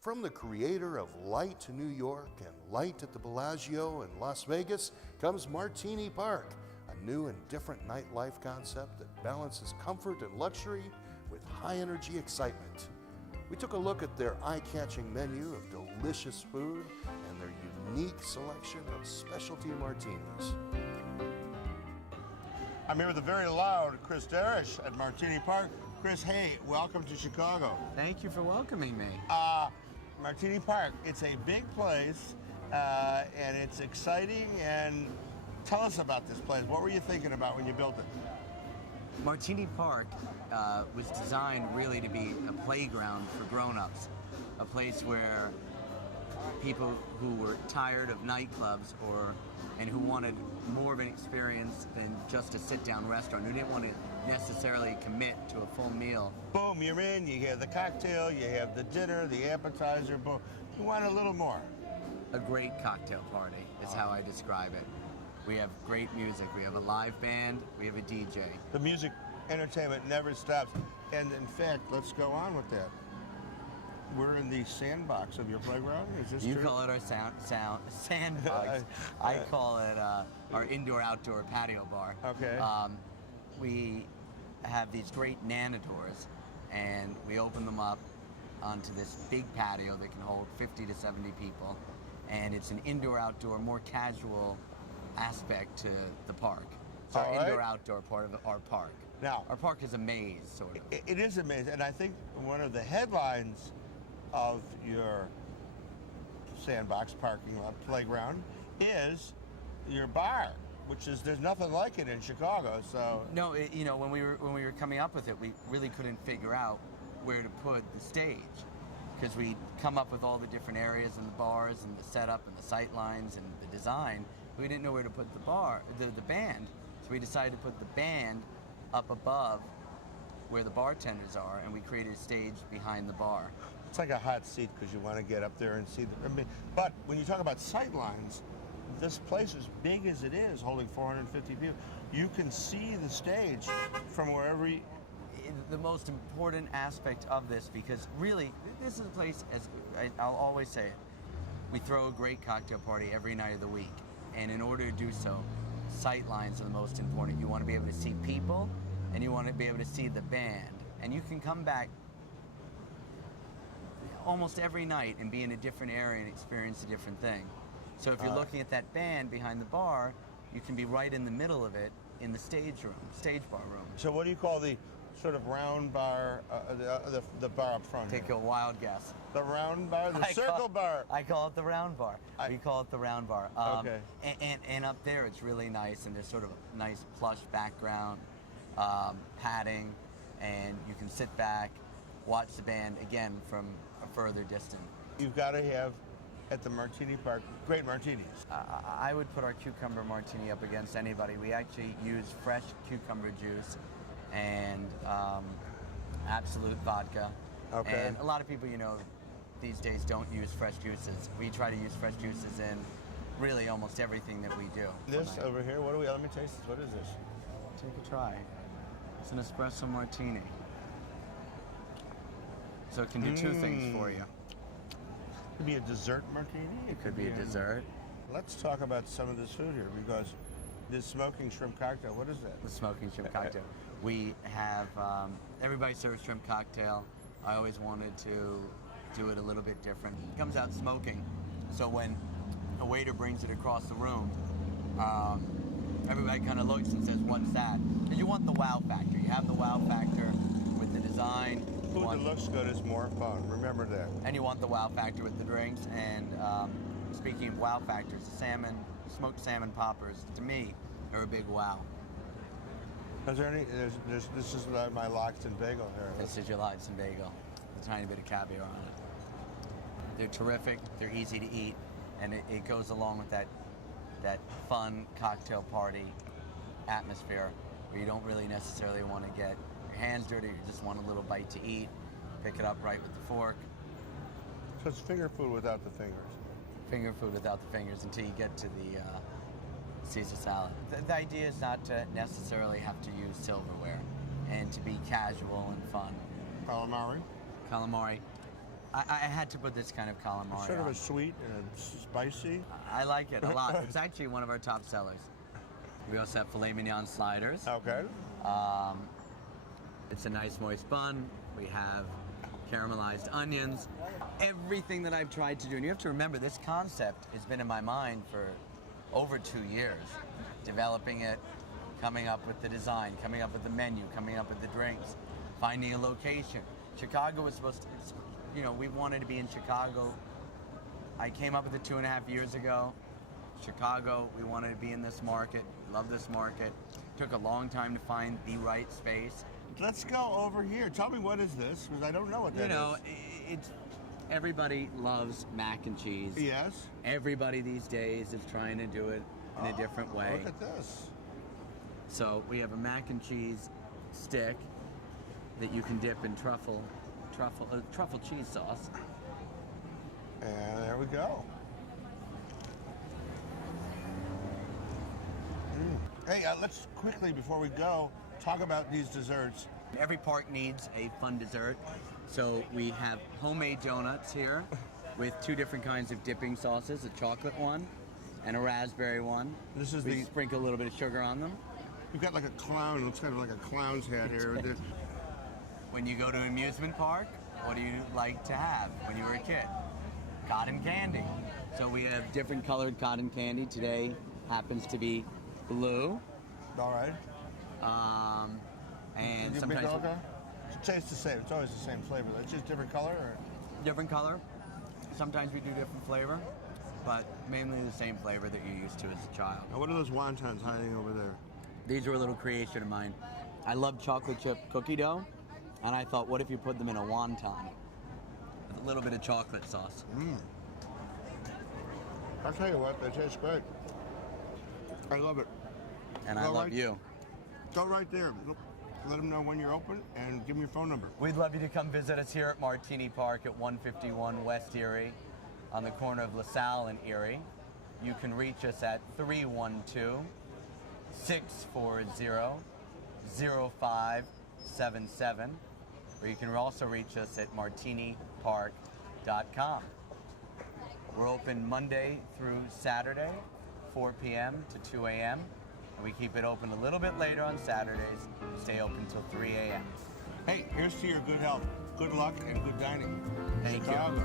From the creator of Light to New York and Light at the Bellagio in Las Vegas comes Martini Park, a new and different nightlife concept that balances comfort and luxury with high-energy excitement. We took a look at their eye-catching menu of delicious food and their unique selection of specialty martinis. I'm here with the very loud Chris Darish at Martini Park. Chris, hey, welcome to Chicago. Thank you for welcoming me. Martini Park, it's a big place and it's exciting. And tell us about this place. What were you thinking about when you built it? Martini Park was designed really to be a playground for grown-ups, a place where people who were tired of nightclubs and who wanted more of an experience than just a sit-down restaurant, who didn't want to necessarily commit to a full meal. Boom, you're in, you have the cocktail, you have the dinner, the appetizer, boom. You want a little more. A great cocktail party is how I describe it. We have great music, we have a live band, we have a DJ. The music entertainment never stops. And in fact, let's go on with that. We're in the sandbox of your playground. Is this true? You call it our sandbox. I call it our indoor-outdoor patio bar. Okay. We have these great nanodores, and we open them up onto this big patio that can hold 50 to 70 people. And it's an indoor-outdoor, more casual aspect to the park. It's our indoor-outdoor part of our park. Now, our park is a maze, sort of. It is a maze, and I think one of the headlines of your sandbox parking lot playground is your bar, which is there's nothing like it in Chicago. So no, when we were coming up with it, we really couldn't figure out where to put the stage, because we'd come up with all the different areas and the bars and the setup and the sight lines and the design. We didn't know where to put the band, so we decided to put the band up above where the bartenders are, and we created a stage behind the bar. It's like a hot seat because you want to get up there and see but when you talk about sight lines, this place, as big as it is, holding 450 people, you can see the stage from wherever you... The most important aspect of this, because really, this is a place, as I'll always say it, we throw a great cocktail party every night of the week. And in order to do so, sight lines are the most important. You want to be able to see people, and you want to be able to see the band. And you can come back almost every night and be in a different area and experience a different thing. So if you're looking at that band behind the bar, you can be right in the middle of it in the stage bar room. So what do you call the sort of round bar, the bar up front? Take a wild guess. The round bar, the circle bar. I call it the round bar. We call it the round bar. Okay. And up there, it's really nice, and there's sort of a nice plush background, padding, and you can sit back, watch the band again from a further distance. You've got to have, at the Martini Park, great martinis. I would put our cucumber martini up against anybody. We actually use fresh cucumber juice and absolute vodka. Okay. And a lot of people, these days don't use fresh juices. We try to use fresh juices in really almost everything that we do. This over here, let me taste this. What is this? Take a try. It's an espresso martini. So it can do two things for you. It could be a dessert martini. It could be a dessert. Let's talk about some of this food here, because this smoking shrimp cocktail, what is that? The smoking shrimp cocktail. We have, everybody serves shrimp cocktail. I always wanted to do it a little bit different. It comes out smoking, so when a waiter brings it across the room, everybody kind of looks and says, "What's that?" Because you want the wow factor. You have the wow factor with the design. Food that looks good is more fun. Remember that. And you want the wow factor with the drinks. And speaking of wow factors, the smoked salmon poppers, to me, are a big wow. Is there any? This is my lox and bagel here. This is your lox and bagel. A tiny bit of caviar on it. They're terrific. They're easy to eat, and it goes along with that fun cocktail party atmosphere where you don't really necessarily want to get your hands dirty. You just want a little bite to eat. Pick it up right with the fork. So it's finger food without the fingers. Finger food without the fingers until you get to the Caesar salad. The idea is not to necessarily have to use silverware and to be casual and fun. Calamari. I had to put this kind of calamari Sort of on. a sweet and spicy. I like it a lot. It's actually one of our top sellers. We also have filet mignon sliders. Okay. It's a nice moist bun. We have caramelized onions. Everything that I've tried to do, and you have to remember this concept has been in my mind for over 2 years. Developing it, coming up with the design, coming up with the menu, coming up with the drinks, finding a location. Chicago was supposed to, you know, we wanted to be in Chicago. I came up with it 2.5 years ago. Chicago, we wanted to be in this market, love this market. Took a long time to find the right space. Let's go over here. Tell me, what is this? Because I don't know what that is. You know, it's everybody loves mac and cheese. Yes. Everybody these days is trying to do it in a different way. Look at this. So we have a mac and cheese stick that you can dip in truffle cheese sauce. And there we go. Hey, let's quickly, before we go, talk about these desserts. Every park needs a fun dessert. So we have homemade donuts here with 2 different kinds of dipping sauces, a chocolate one and a raspberry one. This is we sprinkle a little bit of sugar on them. You've got like a clown. It looks kind of like a clown's hat here. When you go to an amusement park, what do you like to have when you were a kid? Cotton candy. So we have different colored cotton candy. Today happens to be blue. All right. And Your sometimes big okay? It tastes the same. It's always the same flavor. It's just different color? Or? different color. Sometimes we do different flavor, but mainly the same flavor that you're used to as a child. Now, what are those wontons hiding over there? These were a little creation of mine. I love chocolate chip cookie dough, and I thought, what if you put them in a wonton with a little bit of chocolate sauce? I'll tell you what, they taste great. I love it. And I love you. Go right there. Let them know when you're open and give them your phone number. We'd love you to come visit us here at Martini Park at 151 West Erie on the corner of LaSalle and Erie. You can reach us at 312-640-0577, or you can also reach us at martinipark.com. We're open Monday through Saturday, 4 p.m. to 2 a.m., and we keep it open a little bit later on Saturdays, stay open till 3 a.m. Hey, here's to your good health, good luck, and good dining. Thank you. Chicago.